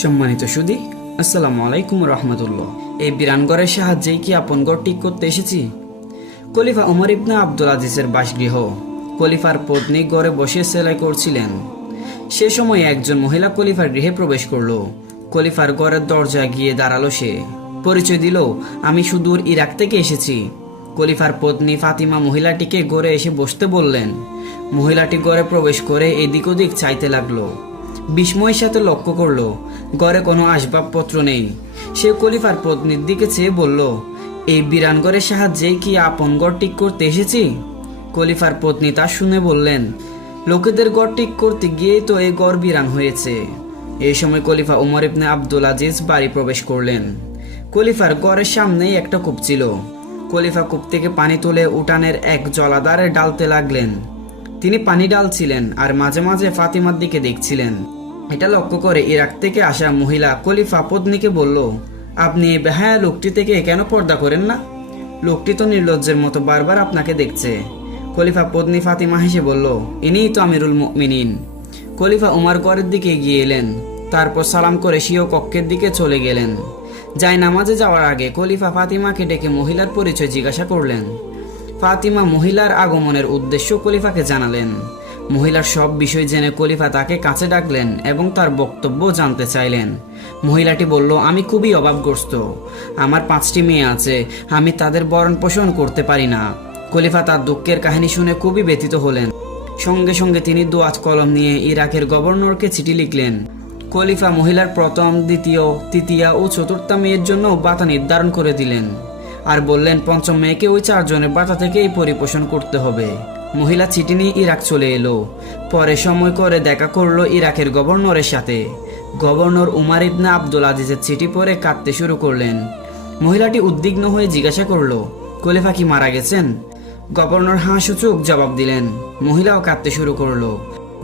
সম্মানিত সুধী, আসসালামু আলাইকুম রহমতুল্লাহ। এই বিরানগড়ের সাহায্যেই কি আপন ঘর ঠিক করতে এসেছি। খলিফা ওমর ইবনে আব্দুল আজিজের বাসগৃহ। খলিফার পত্নী ঘরে বসে সেলাই করছিলেন। সে সময় একজন মহিলা খলিফার গৃহে প্রবেশ করলো। খলিফার ঘরের দরজায় গিয়ে দাঁড়ালো। সে পরিচয় দিল, আমি সুদূর ইরাক থেকে এসেছি। খলিফার পত্নী ফাতিমা মহিলাটিকে ঘরে এসে বসতে বললেন। মহিলাটি ঘরে প্রবেশ করে এদিক ওদিক চাইতে লাগলো। বিস্ময়ের সাথে লক্ষ্য করলো ঘরে কোনো আসবাবপত্র নেই। সে খলিফার পত্নীর দিকে চেয়ে বলল, এই বিরানগড়ের সাহায্যে কি আপন ঘর ঠিক করতে এসেছি। খলিফার পত্নী তা শুনে বললেন, লোকেদের ঘর ঠিক করতে গিয়েই তো এই ঘর বিরান হয়েছে। এই সময় খলিফা ওমর ইবনে আব্দুল আজিজ বাড়ি প্রবেশ করলেন। খলিফার ঘরের সামনেই একটা কূপ ছিল। খলিফা কূপ থেকে পানি তুলে উঠানের এক জলাধারে ডালতে লাগলেন। তিনি পানি ডালছিলেন আর মাঝে মাঝে ফাতিমার দিকে দেখছিলেন। এটা লক্ষ্য করে ইরাক থেকে আসা মহিলা খলিফা পত্নীকে বলল, আপনি এই বেহায়া লোকটি থেকে কেন পর্দা করেন না? লোকটি তো নির্লজ্জের মতো বারবার আপনাকে দেখছে। খলিফা পত্নী ফাতিমা হেসে বলল, ইনিই তো আমিরুল মুমিনিন। খলিফা উমার ঘরের দিকে এগিয়ে এলেন। তারপর সালাম করে স্বীয় কক্ষের দিকে চলে গেলেন। যাই নামাজে যাওয়ার আগে খলিফা ফাতিমাকে ডেকে মহিলার পরিচয় জিজ্ঞাসা করলেন। ফাতিমা মহিলার আগমনের উদ্দেশ্য খলিফাকে জানালেন। মহিলার সব বিষয় জেনে খলিফা তাকে কাছে ডাকলেন এবং তার বক্তব্য জানতে চাইলেন। মহিলাটি বলল, আমি খুবই অভাবগ্রস্ত। আমার 5টি মেয়ে আছে, আমি তাদের ভরণ পোষণ করতে পারি না। খলিফা তার দুঃখের কাহিনী শুনে খুবই ব্যথিত হলেন। সঙ্গে সঙ্গে তিনি দোয়াত কলম নিয়ে ইরাকের গভর্নরকে চিঠি লিখলেন। খলিফা মহিলার প্রথম, দ্বিতীয়, তৃতীয়া ও চতুর্থ মেয়ের জন্য ভাতা নির্ধারণ করে দিলেন আর বললেন, পঞ্চম মেয়েকে ওই 4 জনের ভাতা থেকেই পরিপোষণ করতে হবে। মহিলা চিঠি নিয়ে ইরাক চলে এলো। পরে সময় করে দেখা করলো ইরাকের গভর্নরের সাথে। গভর্নর উমার ইবনে আব্দুল আজিজের চিঠি পড়ে কাঁদতে শুরু করলেন। মহিলাটি উদ্বিগ্ন হয়ে জিজ্ঞাসা করলো, খলিফা কি মারা গেছেন? গভর্নর হাসিমুখে জবাব দিলেন। মহিলাও কাঁদতে শুরু করলো।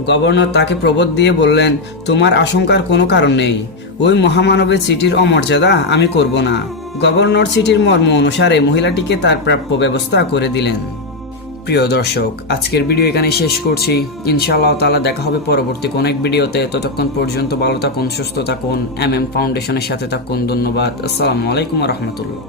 গভর্নর তাকে প্রবোধ দিয়ে বললেন, তোমার আশঙ্কার কোনো কারণ নেই। ওই মহামানবের চিঠির অমর্যাদা আমি করব না। গভর্নর চিঠির মর্ম অনুসারে মহিলাটিকে তার প্রাপ্য ব্যবস্থা করে দিলেন। প্রিয় দর্শক, আজকের ভিডিও এখানে শেষ করছি। ইনশাআল্লাহ তাআলা দেখা হবে পরবর্তী কোন এক ভিডিওতে। ততক্ষণ পর্যন্ত ভালো থাকুন, সুস্থ থাকুন, MM ফাউন্ডেশনের সাথে থাকুন। ধন্যবাদ। আসসালামু আলাইকুম ওয়া রাহমাতুল্লাহ।